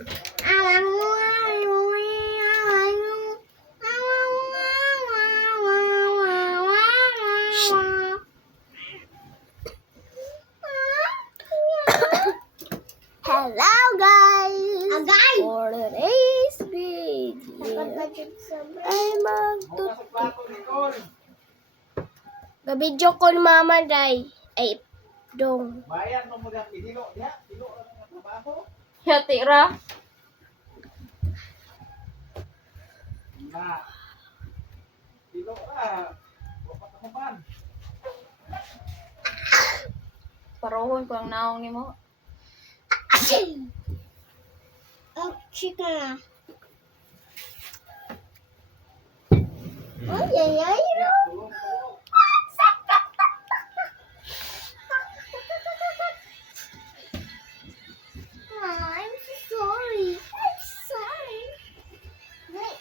Hello guys! For today's video ay Gabidyo ko ni Mama Day. Ay, dong. Bayan mo mga pinilo niya. Pilo lang ang trabaho. Tira. Na. Pilo ka. Wapat mo man. Parohon ko ang naong ni mo. Oh, chicken. Ay, ay, ay. Tulong. I'm so sorry. I'm sorry. Wait.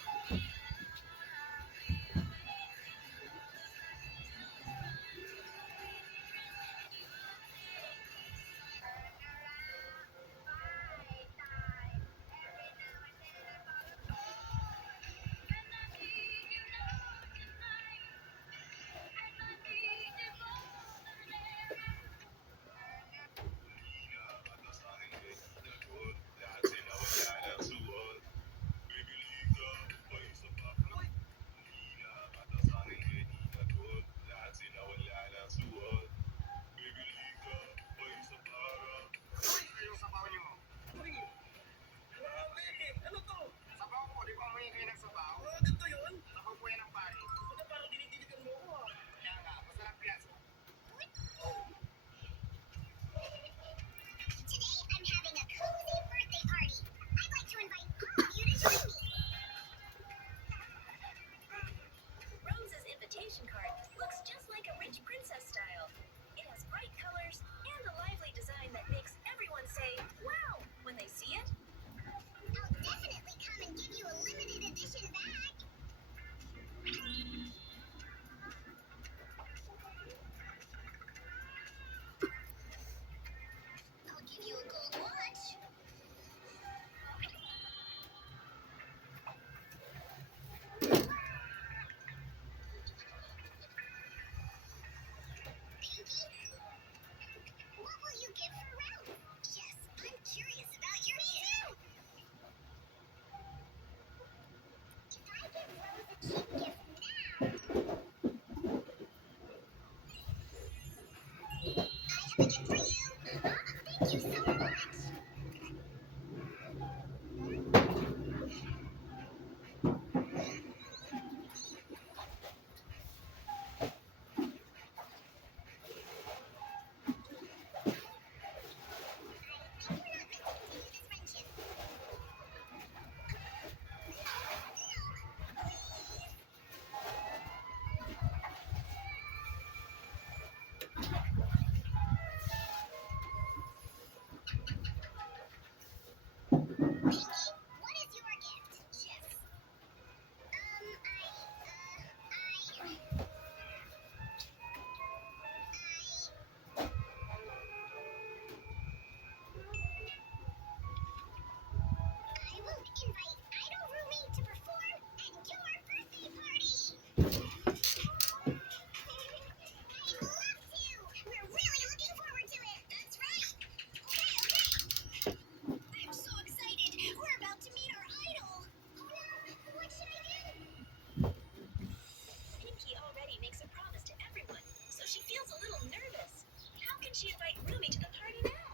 Rose's invitation card looks just like a rich princess style. It has bright colors and a lively design that makes everyone say, wow, when they see it. I'll definitely come and give you a limited edition bag. I'll give you a gold watch. Pinky, what will you give for Ralph? Yes, I'm curious about your too. If I give Rose a cute gift now, I have a gift for you. Thank you so much. I think we're not meant to continue this friendship. Pinky, what is your gift? Yes. I will invite Idol Rumi to perform at your birthday party. I'd love to. We're really looking forward to it. That's right. Okay. I'm so excited. We're about to meet our idol. Oh no, what should I do? Pinky already makes a promise to everyone, so she feels a little nervous. How can she invite Rumi to the party now?